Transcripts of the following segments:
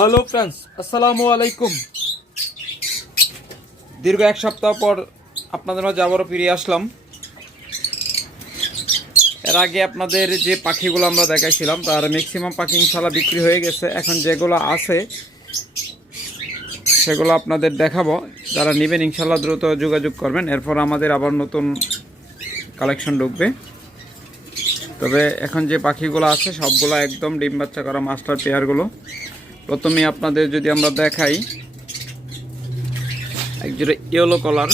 Hello friends আসসালামু আলাইকুম দীর্ঘ এক সপ্তাহ পর আপনাদের মাঝে আবারও ফিরে আসলাম। এর আগে আপনাদের যে পাখিগুলো আমরা দেখাইছিলাম, তার ম্যাক্সিমাম পাখি ইনশাল্লাহ বিক্রি হয়ে গেছে। এখন যেগুলো আছে, সেগুলো আপনাদের দেখাবো। যারা নেবেন ইনশাল্লাহ দ্রুত যোগাযোগ করবেন। এরপর আমাদের আবার নতুন কালেকশন ঢুকবে। তবে এখন যে পাখিগুলো আছে, সবগুলো একদম ডিম বাচ্চা করা মাস্টার পেয়ারগুলো প্রথমে আপনাদের যদি আমরা দেখাই, একজোড়া ইয়েলো কলার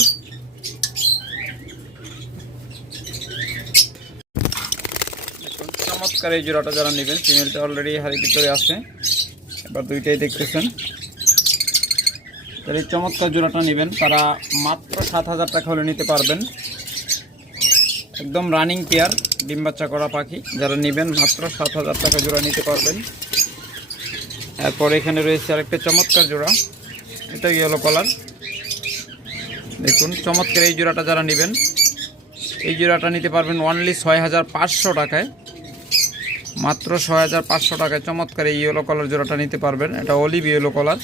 চমৎকার এই জোড়াটা যারা নেবেন ফিমেলটা অলরেডি হাড়ির ভিতরে আছে। এবার দুইটাই দেখতেছেন। তাহলে চমৎকার জোড়াটা নেবেন, তারা মাত্র সাত হাজার টাকা হলে নিতে পারবেন। একদম রানিং পেয়ার ডিম বাচ্চা করা পাখি, যারা নেবেন মাত্র সাত হাজার টাকা জোড়া নিতে পারবেন। এরপর এখানে রয়েছে আরেকটা চমৎকার জোড়া। এটা ইয়েলো কালার দেখুন, চমৎকার এই জোড়াটা যারা নেবেন, এই জোড়াটা নিতে পারবেন অনলি ছয় হাজার পাঁচশো টাকায়। মাত্র ছয় হাজার পাঁচশো টাকায় চমৎকার এই ইয়েলো কালার জোড়াটা নিতে পারবেন। এটা অলিভ ইয়েলো কালার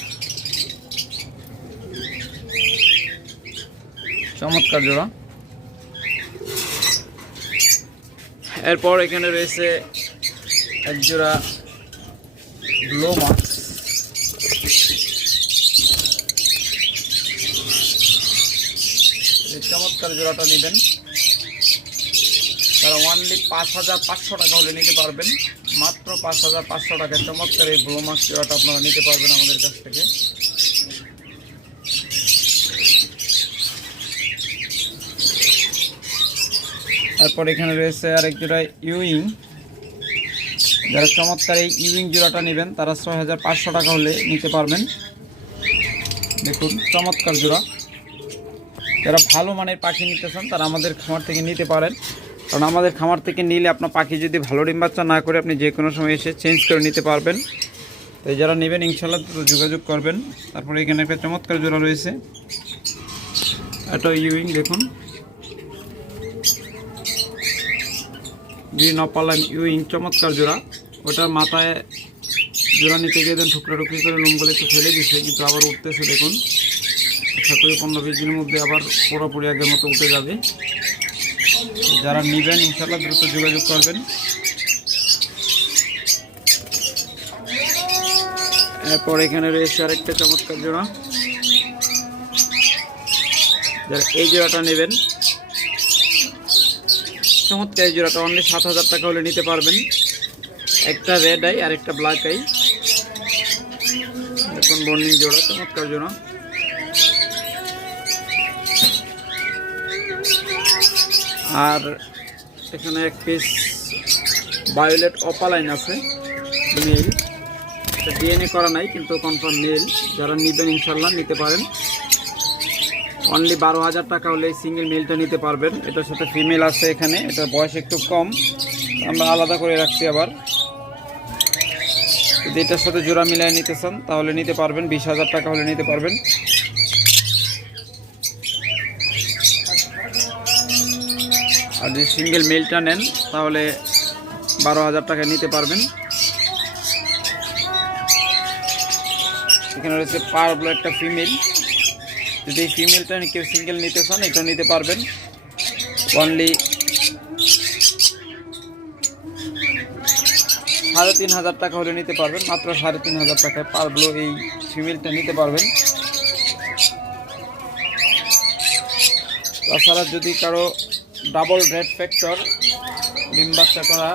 চমৎকার জোড়া। এরপর এখানে রয়েছে এক জোড়া ব্লোমা এই চমৎকার জোড়াটা নেবেন। তারা ওয়ানলি পাঁচ হাজার পাঁচশো টাকা হলে নিতে পারবেন। মাত্র পাঁচ হাজার পাঁচশো টাকায় চমৎকার এই ব্লোমাক্স জোড়াটা আপনারা নিতে পারবেন আমাদের কাছ থেকে। তারপর এখানে রয়েছে আরেক জোড়া ইউইং যারা চমৎকার এই ইউইং জোড়াটা নেবেন, তারা ছয় হাজার পাঁচশো টাকা হলে নিতে পারবেন। দেখুন, চমৎকার জোড়া। যারা ভালো মানের পাখি নিতে চান, তারা আমাদের খামার থেকে নিতে পারেন। কারণ আমাদের খামার থেকে নিলে আপনার পাখি যদি ভালো ডিম বাচ্চা না করে, আপনি যে কোনো সময় এসে চেঞ্জ করে নিতে পারবেন। তাই যারা নেবেন ইনশাল্লাহ যোগাযোগ করবেন। তারপরে এখানে একটা চমৎকার জোড়া রয়েছে। এটা ইউইং দেখুন। গ্রিন অপালাম ইউইং চমৎকার জোড়া। ওটার মাথায় জোড়া নিতে গিয়ে দেন, টুকরা টুকরি করে লোমগুলো একটু ফেলে দিচ্ছে কিন্তু আবার উঠতেছে, দেখুন। আশা করি পনেরো বিশ দিনের মধ্যে আবার পুরোপুরি আগের মতো উঠে যাবে। যারা নেবেন ইনশাল্লাহ দ্রুত যোগাযোগ করবেন। এরপর এখানে রয়েছে আরেকটা চমৎকার জোড়া। যারা এই জোড়াটা নেবেন, চমৎকার এই জোড়াটা অনলি সাত হাজার টাকা হলে নিতে পারবেন। একটা রেড আই আর একটা ব্ল্যাক আই এখন বর্নিং জোড়া, চমৎকার জোড়া। আর এখানে এক পিস বায়োলেট অপালাইন আছে মেল ডিএনএ করা নাই, কিন্তু কনফার্ম মেল যারা নিবেন ইনশাল্লাহ নিতে পারেন। অনলি বারো হাজার টাকা হলে সিঙ্গেল মেলটা নিতে পারবেন। এটার সাথে ফিমেল আছে এখানে এটার বয়স একটু কম। আমরা আলাদা করে রাখছি আবার। যদি এটার সাথে জোড়া মিলিয়ে নিতে চান, তাহলে নিতে পারবেন। বিশ হাজার টাকা হলে নিতে পারবেন। আর যদি সিঙ্গেল মেলটা নেন, তাহলে বারো হাজার টাকা নিতে পারবেন। এখানে রয়েছে পাওয়ার একটা ফিমেল যদি ফিমেলটা কেউ সিঙ্গেল নিতে চান, এটা নিতে পারবেন। অনলি সাড়ে তিন হাজার টাকা হলে নিতে পারবেন। মাত্র সাড়ে তিন হাজার টাকায় পারগুলো এই ফিমেলটা নিতে পারবেন। তাছাড়া যদি কারও ডাবল রেড ফ্যাক্টর, ডিম বাচ্চা করা,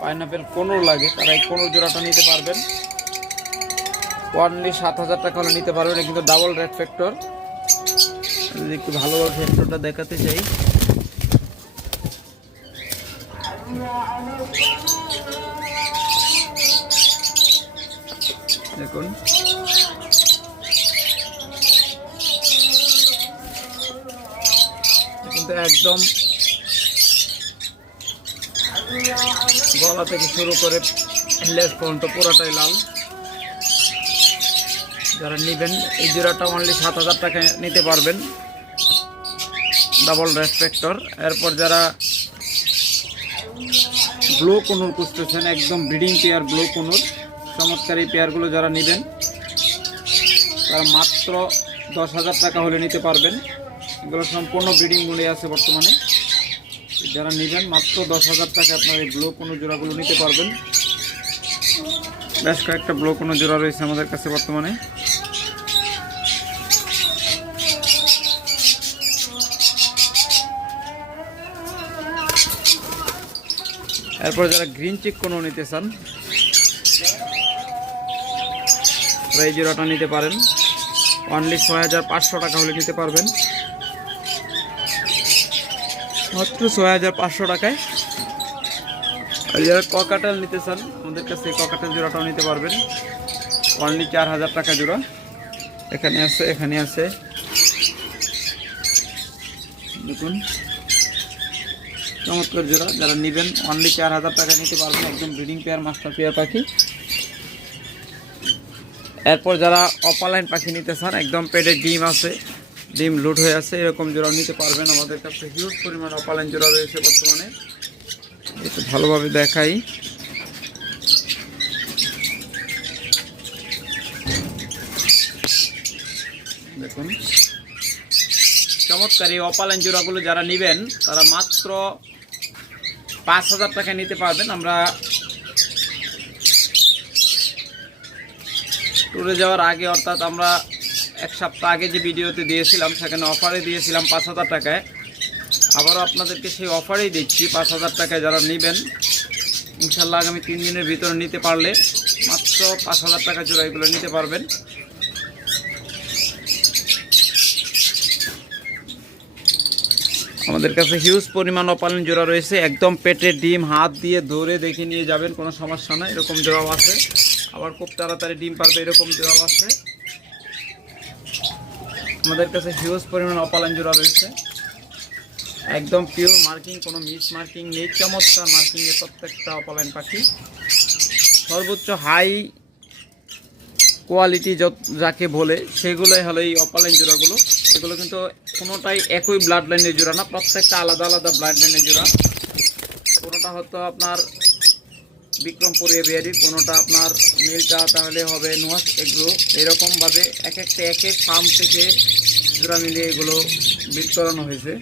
পাইনাপেল কোনোর লাগে, তারা এই কোনোর জোড়াটা নিতে পারবেন। ওয়ানলি সাত হাজার টাকা হলে নিতে পারবেন কিন্তু ডাবল রেড ফ্যাক্টর যদি একটু ভালোভাবে ফ্যাক্টরটা দেখাতে চাই। দেখুন। কিন্তু একদম গলা থেকে শুরু করে লেস পর্যন্ত পুরোটাই লাল। যারা নেবেন, এই জোড়াটা অনলি সাত হাজার টাকা নিতে পারবেন। ডাবল রেসপেক্টর এরপর যারা ব্লো কোনুর খুঁজতেছেন, একদম ব্রিডিং পেয়ার ব্লো কোনুর। চমৎকার এই পেয়ারগুলো যারা নেবেন, তারা মাত্র দশ হাজার টাকা হলে নিতে পারবেন। এগুলো সম্পূর্ণ ব্রিডিং মূল্যে আছে বর্তমানে। যারা নেবেন মাত্র দশ হাজার টাকা আপনার এই ব্লু কোনো জোড়াগুলো নিতে পারবেন। বেশ কয়েকটা ব্লু কোনো জোড়া রয়েছে আমাদের কাছে বর্তমানে। এরপর যারা গ্রিন চিক কোনো নিতে চান এই জোড়াটা নিতে পারেন। অনলি ছয় হাজার পাঁচশো টাকা হলে নিতে পারবেন। মাত্র ছয় হাজার পাঁচশো টাকায়। আর যারা ককাটাল নিতে চান, আমাদের কাছে এই ককাটাল জোড়াটাও নিতে পারবেন। অনলি চার হাজার টাকা জোড়া। এখানে আছে এখানে আছে। দেখুন। চমৎকার জোড়া। যারা নেবেন অনলি চার হাজার টাকা নিতে পারবেন। একদম ব্রিডিং পেয়ার, মাস্টার পেয়ার পাখি। এরপর যারা অপালাইন পাখি নিতে চান, একদম পেটে ডিম আছে। ডিম লুট হয়ে আছে, এরকম জোড়া নিতে পারবেন আমাদের কাছে। হিউজ পরিমাণ অপালাইন জোড়া রয়েছে বর্তমানে। একটু ভালোভাবে দেখাই। দেখুন। চমৎকার এই অপালাইন জোড়াগুলো যারা নেবেন, তারা মাত্র পাঁচ হাজার টাকা নিতে পারবেন। আমরা ট্যুরে যাওয়ার আগে অর্থাৎ আমরা এক সপ্তাহ আগে যে ভিডিওতে দিয়েছিলাম, সেখানে অফারে দিয়েছিলাম পাঁচ হাজার টাকায়। আবারও আপনাদেরকে সেই অফারেই দিচ্ছি, পাঁচ হাজার টাকায় যারা নেবেন, ইনশাল্লাহ আগামী তিন দিনের ভিতরে নিতে পারলে মাত্র পাঁচ হাজার টাকা জোড়া এগুলো নিতে পারবেন। আমাদের কাছে হিউজ পরিমাণ অপালন জোড়া রয়েছে, একদম পেটে ডিম, হাত দিয়ে ধরে দেখে নিয়ে যাবেন, কোনো সমস্যা নাই, এরকম জোড়াও আছে। আবার খুব তাড়াতাড়ি ডিম পারবে, এরকম জোড়াও আছে। আমাদের কাছে হিউজ পরিমাণ অপালন জোড়া রয়েছে একদম পিওর মার্কিং কোনো মিস মার্কিং নেই, চমৎকার মার্কিংয়ে প্রত্যেকটা অপালাইন পাখি। সর্বোচ্চ হাই কোয়ালিটি যত যাকে বলে, সেগুলোই হলো এই অপালাইন জোড়াগুলো এগুলো কিন্তু কোনোটাই একই ব্লাড লাইনের জোড়া না, প্রত্যেকটা আলাদা আলাদা ব্লাড লাইনের জোড়া। কোনোটা হয়তো আপনার বিক্রমপুরে বিহারি কোনোটা আপনার মিলটা তাহলে হবে নুয়াস এগ্রো। এরকমভাবে এক একটা, এক এক ফার্ম থেকে জোড়া মিলিয়ে এগুলো বিট হয়েছে।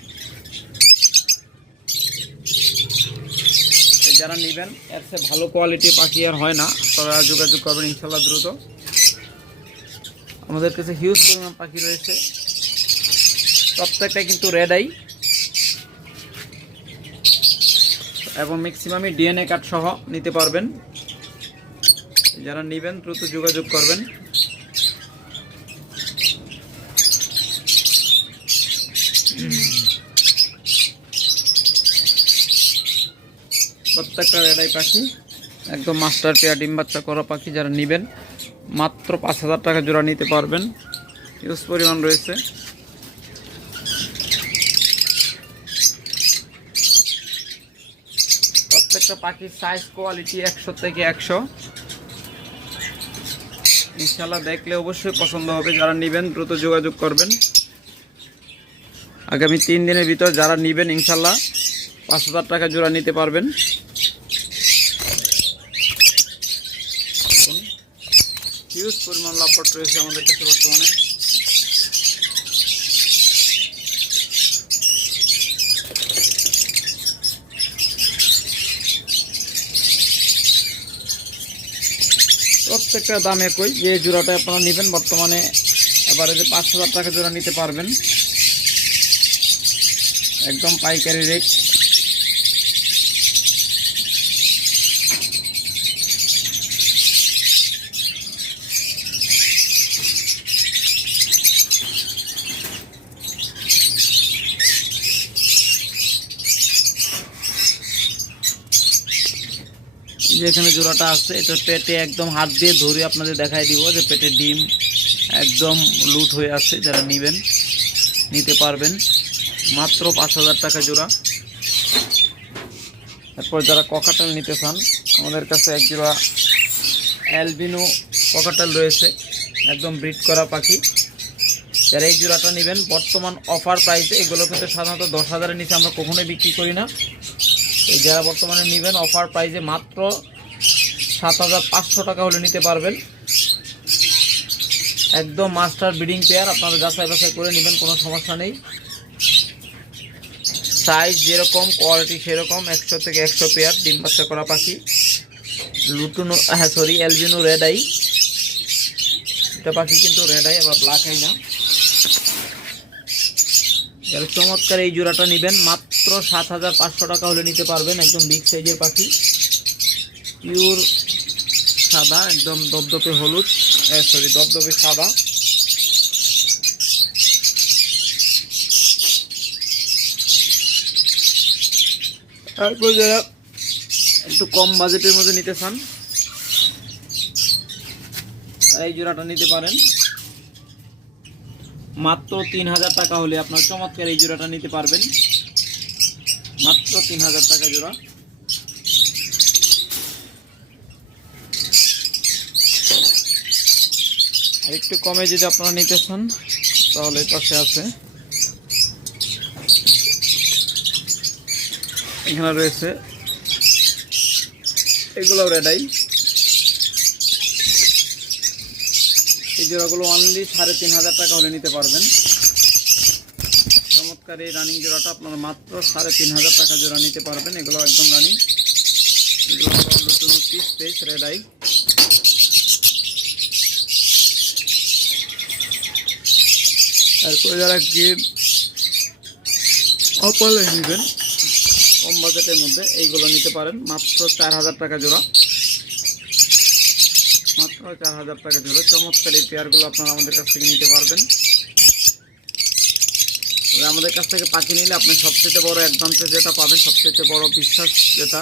যারা নেবেন, এর চেয়ে ভালো কোয়ালিটির পাখি আর হয় না। তারা যোগাযোগ করবেন ইনশাল্লাহ দ্রুত। আমাদের কাছে হিউজ পরিমাণ পাখি রয়েছে। প্রত্যেকটা কিন্তু রেড আই এবং ম্যাক্সিমামই ডিএনএ কার্ড সহ নিতে পারবেন। যারা নেবেন, দ্রুত যোগাযোগ করবেন। প্রত্যেকটা রেডাই পাখি, একদম মাস্টার পেয়ার ডিম বাচ্চা করা পাখি যারা নেবেন, মাত্র পাঁচ হাজার টাকা জোড়া নিতে পারবেন। ইউজ পরিমাণ রয়েছে। প্রত্যেকটা পাখির সাইজ কোয়ালিটি একশো থেকে একশো। ইনশাল্লাহ দেখলে অবশ্যই পছন্দ হবে। যারা নেবেন, দ্রুত যোগাযোগ করবেন। আগামী তিন দিনের ভিতর যারা নেবেন ইনশাল্লাহ পাঁচ হাজার টাকা জোড়া নিতে পারবেন। হিউজ পরিমাণ লাভট রয়েছে আমাদের কাছে বর্তমানে। প্রত্যেকটা দাম একই যে জোড়াটা আপনারা নেবেন বর্তমানে, এবারে যে পাঁচ হাজার টাকা জোড়া নিতে পারবেন। একদম পাইকারি রেট যে এখানে জোড়াটা আছে, এটা পেটে একদম হাত দিয়ে ধরে আপনাদের দেখাই দিব যে পেটে ডিম একদম লুট হয়ে আছে, যারা নেবেন, নিতে পারবেন। মাত্র পাঁচ হাজার টাকা জোড়া। তারপর যারা ককাটাল নিতে চান, আমাদের কাছে এক জোড়া অ্যালবিনো ককাটাল রয়েছে, একদম ব্রিড করা পাখি। যারা এই জোড়াটা নেবেন, বর্তমান অফার প্রাইসে এগুলো কিন্তু সাধারণত দশ হাজারের নিচে আমরা কখনোই বিক্রি করি না। এই যারা বর্তমানে নেবেন অফার প্রাইসে মাত্র সাত হাজার পাঁচশো টাকা হলে নিতে পারবেন। একদম মাস্টার ব্রিডিং পেয়ার আপনারা যাচাই বাছাই করে নেবেন, কোনো সমস্যা নেই। সাইজ যেরকম কোয়ালিটি সেরকম, একশো থেকে একশো পেয়ার ডিম বাচ্চা করা পাখি। লুটুনো হ্যাঁ সরি অ্যালবিনো রেড আই এটা পাখি কিন্তু রেড আই আবার ব্ল্যাক আই না। চমৎকার এই জোড়াটা নেবেন, মাত্র সাত হাজার পাঁচশো টাকা হলে নিতে পারবেন একদম বিগ সাইজের পাখি। পিওর সাদা, একদম দপদপে হলুদ সরি দপদপে সাদা। তারপর যারা একটু কম বাজেটের মধ্যে নিতে চান, তারা এই জোড়াটা নিতে পারেন। মাত্র তিন হাজার টাকা হলে আপনার চমৎকার এই জোড়াটা নিতে পারবেন। মাত্র তিন হাজার টাকা জোড়া। আর একটু কমে যদি আপনারা নিতে চান, তাহলে পাশে আছে। এখানে রয়েছে এগুলো রেডাই। এই জোড়াগুলো অনলি সাড়ে তিন হাজার টাকা হলে নিতে পারবেন। চমৎকার এই রানিং জোড়াটা আপনারা মাত্র সাড়ে তিন হাজার টাকা জোড়া নিতে পারবেন। এগুলো একদম রানিং এগুলো পিস রেড আই তারপরে যারা গেম অপালে নেবেন, কম বাজেটের মধ্যে এইগুলো নিতে পারেন। মাত্র চার হাজার টাকা জোড়া। মাত্র চার হাজার টাকা জোড়া। চমৎকার এই পেয়ারগুলো আপনারা আমাদের কাছ থেকে নিতে পারবেন। আমাদের কাছ থেকে পাখি নিলে আপনি সবচেয়ে বড় অ্যাডভান্টেজ যেটা পাবেন, সবচেয়ে বড় বিশ্বাস যেটা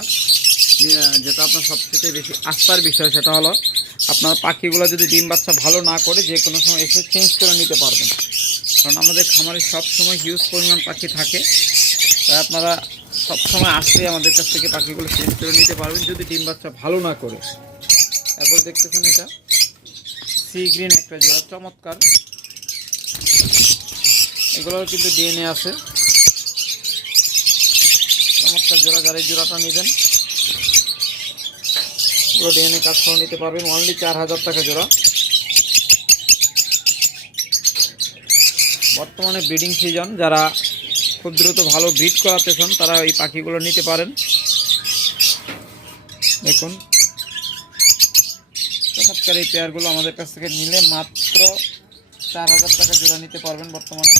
যেটা আপনার সবচেয়ে বেশি আস্থার বিষয় সেটা হলো আপনার পাখিগুলো যদি ডিম বাচ্চা ভালো না করে যে কোনো সময় এসে চেঞ্জ করে নিতে পারবেন। কারণ আমাদের খামারে সব সময় হিউজ পরিমাণ পাখি থাকে। তাই আপনারা সব সময় আসলে আমাদের কাছ থেকে পাখিগুলো চেঞ্জ করে নিতে পারবেন যদি ডিম বাচ্চা ভালো না করে। তারপর দেখতেছেন এটা সি গ্রিন একটা জোড়া, চমৎকার। এগুলোর কিন্তু ডিএনএ আছে। চমৎকার জোড়া এই জোড়াটা নেবেন, পুরো ডিএনএ কাজ সহ নিতে পারবেন। অনলি চার হাজার টাকা জোড়া। বর্তমানে ব্রিডিং সিজন যারা খুব দ্রুত ভালো ব্রিড করাতে চান, তারা এই পাখিগুলো নিতে পারেন। দেখুন। চমৎকার এই পেয়ারগুলো আমাদের কাছ থেকে নিলে মাত্র চার হাজার টাকা জোড়া নিতে পারবেন বর্তমানে।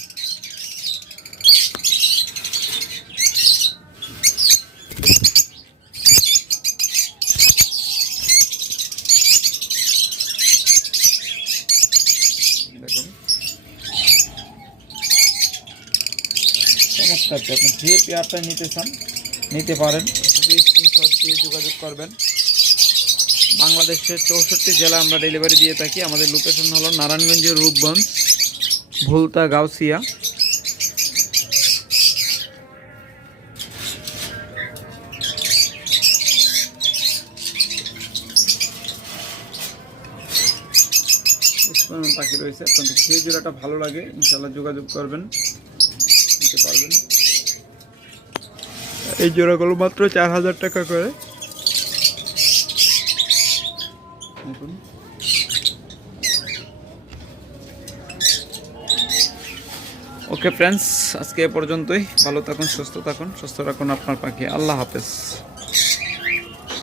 চমৎকার আপনি যে পেয়ারটা নিতে চান, নিতে পারেন। স্ক্রিনশট দিয়ে যোগাযোগ করবেন। বাংলাদেশের চৌষট্টি জেলা আমরা ডেলিভারি দিয়ে থাকি। আমাদের লোকেশন হলো নারায়ণগঞ্জের রূপগঞ্জ, ভুলতা গাউসিয়া। উসমানের পাখি রয়েছে। আপনাদের যে জোড়াটা ভালো লাগে ইনশাল্লাহ যোগাযোগ করবেন। নিতে পারবেন। এই জোড়াগুলো মাত্র চার হাজার টাকা করে। ওকে ফ্রেন্ডস আজকে এ পর্যন্তই। ভালো থাকুন সুস্থ থাকুন সুস্থ রাখুন আপনার পাখি। আল্লাহ হাফেজ।